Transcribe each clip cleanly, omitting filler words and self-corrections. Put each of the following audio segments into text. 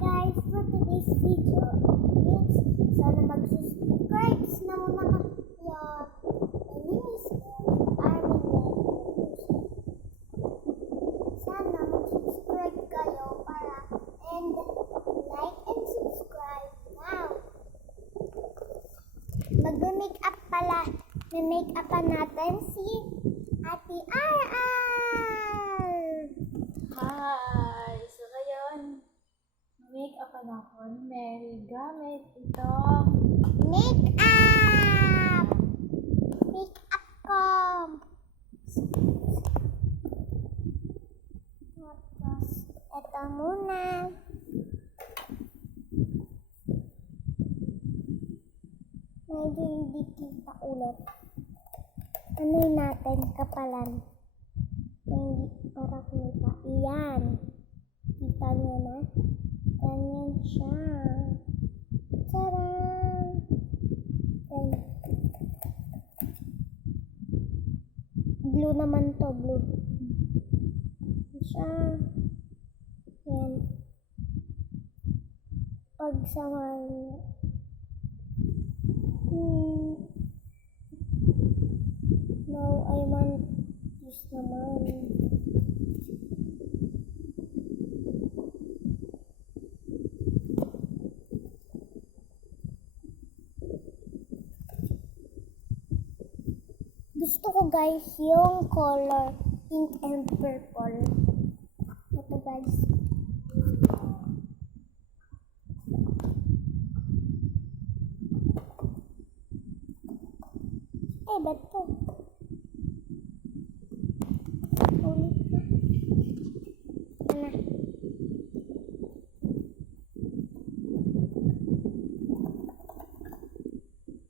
guys, for today's video is sana mag-subscribe na muna kayo. My name is Armin Levels. Sana mag-subscribe kayo para and like and subscribe now. Mag-make-up pala. May-make-upan natin si Ate Ar. Hi! So ngayon, make-upan ako ni Mary gamit itong Make-up! Make-up ko! Tapos, ito muna. Medyo hindi kita ulit. Ano natin? Kapalan. Para kumita. Iyan. Kita nyo na? Ganyan siya. Tadaan! Blue naman to. Blue. Siya. Yan. Pagsamahan nyo. Now, I want this naman. Gusto ko guys yung color pink and purple. Ito guys. Ba't to? Ulit na. Ano?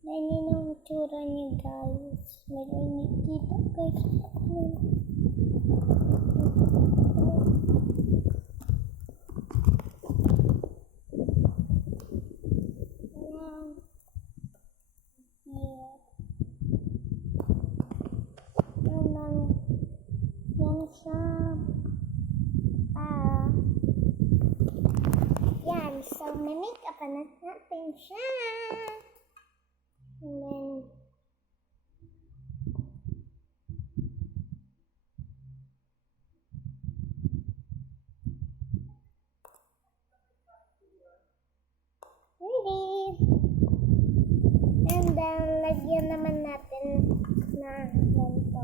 Ganyan ang tsura niya guys. Medyo nakikita guys. Yan siya. Yan. So, may make-up natin siya. And then, ready. And then, lagyan naman natin na ganito.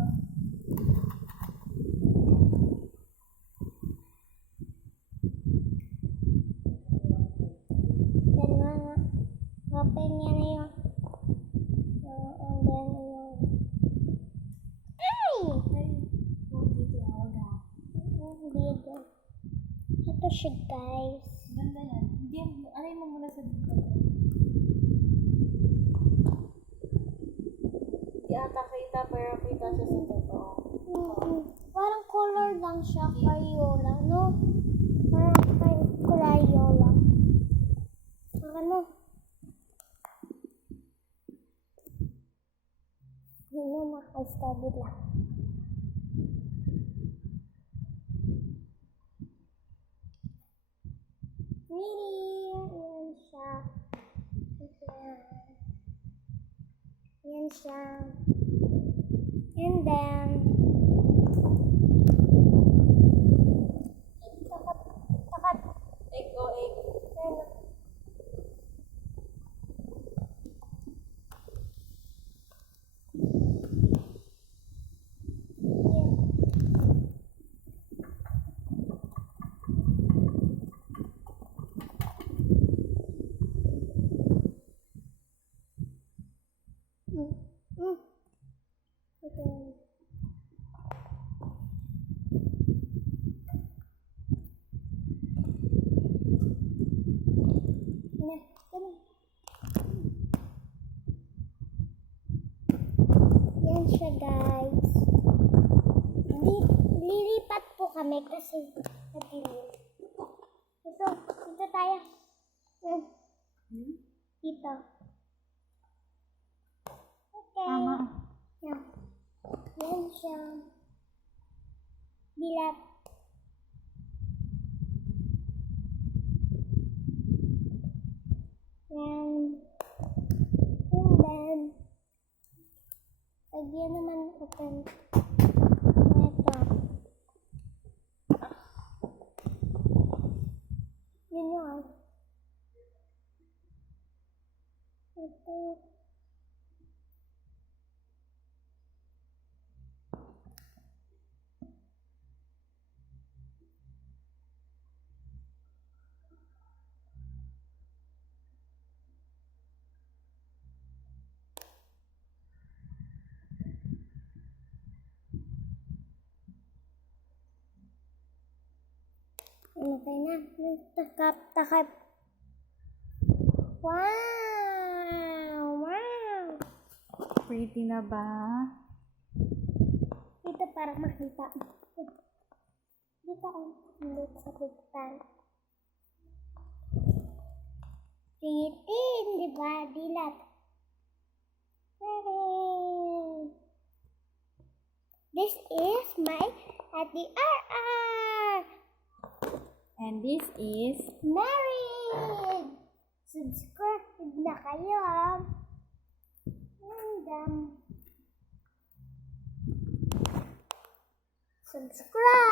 Open niya na yun. And then, ay! Hindi. Ito siya, guys. ganda yan. Hindi, alay mo muna sa dito. Hindi ata kita, pero kita siya sa totoo. Parang color lang siya, Crayola, no? Parang Crayola. Ano? Hindi na naka-study lang. Ready! Yan siya. Yan siya. And then, takat. Egg o egg. Yan siya guys. Lilipat po kami kasi nagdilim. Dito tayo. Dito. Okay. Tama. Yan siya. Bilat. Lagyan naman ko pen. Ito. Yun yun. Ito. Okay na. Takap. Wow! Wow! Pretty na ba? Dito para makita. Dito ang ulit sa buktan. Titin, di ba? Dilat. Hooray! This is my Ate RR. And this is Married! Subscribe na kayo. Subscribe!